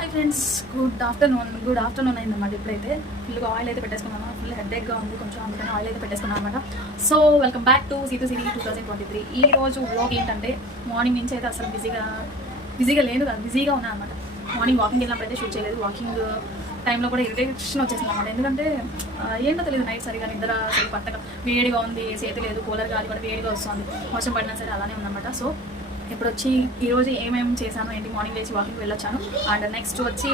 Hi friends good afternoon good afternoon అయిందన్నమాట ఇప్పుడైతే. ఫుల్గా ఆయిల్ అయితే పెట్టేసుకున్నాను ఫుల్ హెడ్ఏక్గా ఉంది కొంచెం అందుకని ఆయిల్ అయితే పెట్టేసుకున్నాను అనమాట so welcome back to Seethu city two thousand twenty three ఈ రోజు వ్లాగ్ ఏంటంటే మార్నింగ్ నుంచి అయితే అసలు బిజీగా బిజీగా లేదు కదా బిజీగా ఉన్నాను అనమాట మార్నింగ్ వాకింగ్ వెళ్ళినప్పుడు అయితే షూట్ చేయలేదు. వాకింగ్ టైంలో uh, కూడా ఇరిటేషన్ వచ్చేసింది అనమాట ఎందుకంటే ఏంటో తెలియదు నైట్ సరిగా నిద్ర సరి పట్టక వేడిగా ఉంది చేతి లేదు కూలర్ గాలి కూడా వేడిగా వస్తుంది. వర్షం పడినా సరే అలానే ఉందన్నమాట. సో ఇప్పుడు వచ్చి ఈరోజు ఏమేమి చేశాను ఏంటి? మార్నింగ్ లేచి వాకింగ్ వెళ్ళొచ్చాను. అండ్ నెక్స్ట్ వచ్చి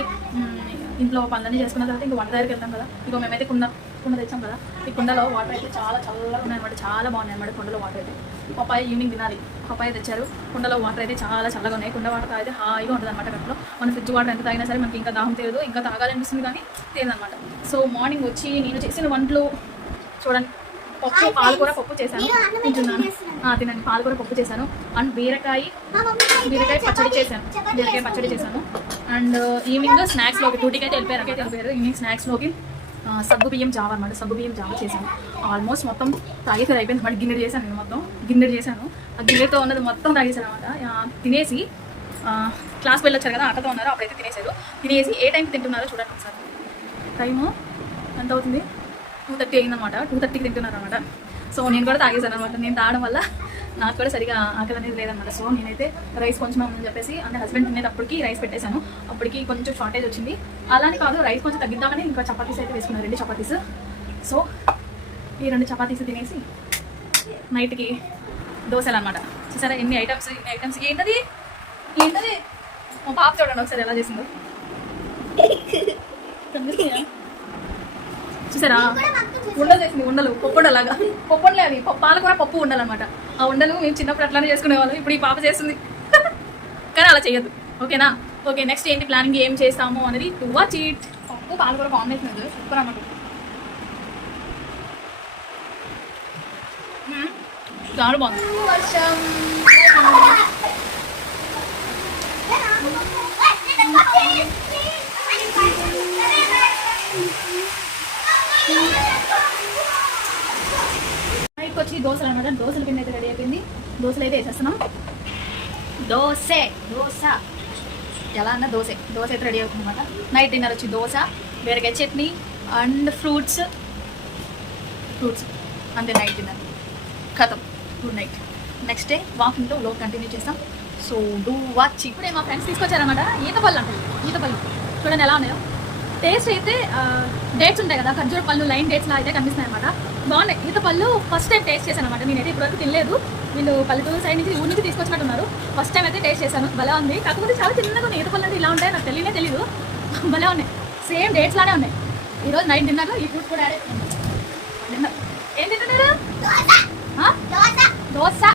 ఇంట్లో పనులన్నీ చేసుకున్న తర్వాత ఇంకా వంట దగ్గరికి వెళ్తాం కదా. ఇక మేమైతే కుండ కుండ తెచ్చాం కదా. ఈ కుండలో వాటర్ అయితే చాలా చల్లగా ఉన్నాయన్నమాట చాలా బాగున్నాయి అన్నమాట కుండలో వాటర్ అయితే. పప్పాయ ఈవినింగ్ తినాలి. పప్పాయ తెచ్చారు. కుండలో వాటర్ అయితే చాలా చల్లగా ఉన్నాయి. కుండ వాటర్ తాగితే హాయిగా ఉంటుంది అనమాట కడుపులో. మన ఫ్రిడ్జ్ వాటర్ ఎంత తాగినా సరే మనకి ఇంకా దాహం తీరదు. ఇంకా తాగాలనిపిస్తుంది కానీ తీరదనమాట సో మార్నింగ్ వచ్చి నేను చేసిన వంటలు చూడండి. పప్పు పాలకూర పప్పు చేశాను. తింటున్నాను. తినండి. పాలకూర పప్పు చేశాను. అండ్ బీరకాయ బీరకాయ పచ్చడి చేశాను. బీరకాయ పచ్చడి చేశాను. అండ్ ఈవినింగ్ స్నాక్స్లోకి డ్యూటీకి అయితే వెళ్ళిపోయారు. అయితే వెళ్ళిపోయారు. ఈవినింగ్ స్నాక్స్లోకి సగ్గు బియ్యం జావ అనమాట సగ్గు బియ్యం జావ చేశాను. ఆల్మోస్ట్ మొత్తం తాగేసారు అయిపోయింది. మళ్ళీ గిన్నెడు చేశాను నేను మొత్తం. గిన్నెడు చేశాను. ఆ గిన్నెతో ఉన్నది మొత్తం తాగేశాను అనమాట తినేసి క్లాస్ వెళ్ళొచ్చారు కదా ఆటతో ఉన్నారు. అప్పుడైతే తినేశారు. తినేసి ఏ టైంకి తింటున్నారో చూడండి ఒకసారి. టైము ఎంత అవుతుంది? టూ థర్టీ అయిందనమాట టూ థర్టీకి తింటున్నారు అనమాట సో నేను కూడా తాగేశాను అనమాట నేను తాగడం వల్ల నాకు కూడా సరిగా ఆకలి అనేది లేదనమాట సో నేనైతే రైస్ కొంచెం ఉందని చెప్పేసి అంటే హస్బెండ్ తినేటప్పటికి రైస్ పెట్టేశాను. అప్పటికి కొంచెం షార్టేజ్ వచ్చింది. అలానే కాదు రైస్ కొంచెం తగ్గిద్దామని ఇంకా చపాతీస్ అయితే వేసుకున్నాను. రెండు చపాతీస్. సో ఈ రెండు చపాతీస్ తినేసి నైట్కి దోశలు అనమాట చూసారా ఎన్ని ఐటమ్స్ ఎన్ని ఐటమ్స్ ఏంటది? ఏంటది? మా పాప చూడండి ఒకసారి ఎలా చేసిందో? చూసారా? ఉండలు చేసింది ఉండలు. పప్పు ఉండలాగా పప్పు ఉండలే అవి. పప్పు- పాలకూర పప్పు ఉండాలన్నమాట. ఆ ఉండలు మేము చిన్నప్పుడు అట్లానే చేసుకునేవాళ్ళం. ఇప్పుడు ఈ పాప చేస్తుంది. కానీ అలా చేయొద్దు ఓకేనా? ఓకే నెక్స్ట్ ఏంటి ప్లానింగ్ ఏం చేస్తాము అనేది టు వాచ్ ఇట్ పప్పు పాలకూర కాంబినేషన్ ఉంది. సూపర్ అన్నమాట. చాలా బాగుంది. వచ్చి దోశలు అనమాట. దోశల కింద అయితే రెడీ అయిపోయింది. దోశలు అయితే వేసేస్తున్నాం. దోశ దోశ. ఎలా అన్న దోశ. దోశ అయితే రెడీ అవుతుంది అనమాట నైట్ డిన్నర్ వచ్చి దోశ బీరకాయ చట్నీ అండ్ ఫ్రూట్స్. ఫ్రూట్స్ అంతే నైట్ డిన్నర్ కథం. గుడ్ నైట్ నెక్స్ట్ డే వాకింగ్లో లో కంటిన్యూ చేస్తాం. సో డూ వాచ్ ఇప్పుడే మా ఫ్రెండ్స్ తీసుకొచ్చారనమాట ఈత పళ్ళు అంటారు ఈత పళ్ళు చూడండి ఎలా ఉన్నాయో. టేస్ట్ అయితే డేట్స్ ఉంటాయి కదా ఖర్జూర పళ్ళు లైన్ డేట్స్ లా అయితే కనిపిస్తున్నాయి అనమాట బాగున్నాయి. ఈత పళ్ళు ఫస్ట్ టైం టేస్ట్ చేశాను అనమాట నేనైతే ఇప్పటివరకు తినలేదు. వీళ్ళు పల్లెటూరు సైడ్ నుంచి ఊరి నుంచి తీసుకొచ్చినట్టున్నారు. ఫస్ట్ టైం అయితే టేస్ట్ చేశాను. భలే ఉంది. కాకపోతే చాలా చిన్నగా ఉన్నాయి. ఈత పళ్ళు అంటే ఇలా ఉంటాయి నాకు తెలియనే తెలియదు భలే ఉన్నాయి. సేమ్ డేట్స్ లానే ఉన్నాయి. ఈరోజు నైట్ డిన్నర్లో ఈ ఫ్రూట్ కూడా యాడ్ డిన్నర్ ఏం తింటున్నారు? దోశ.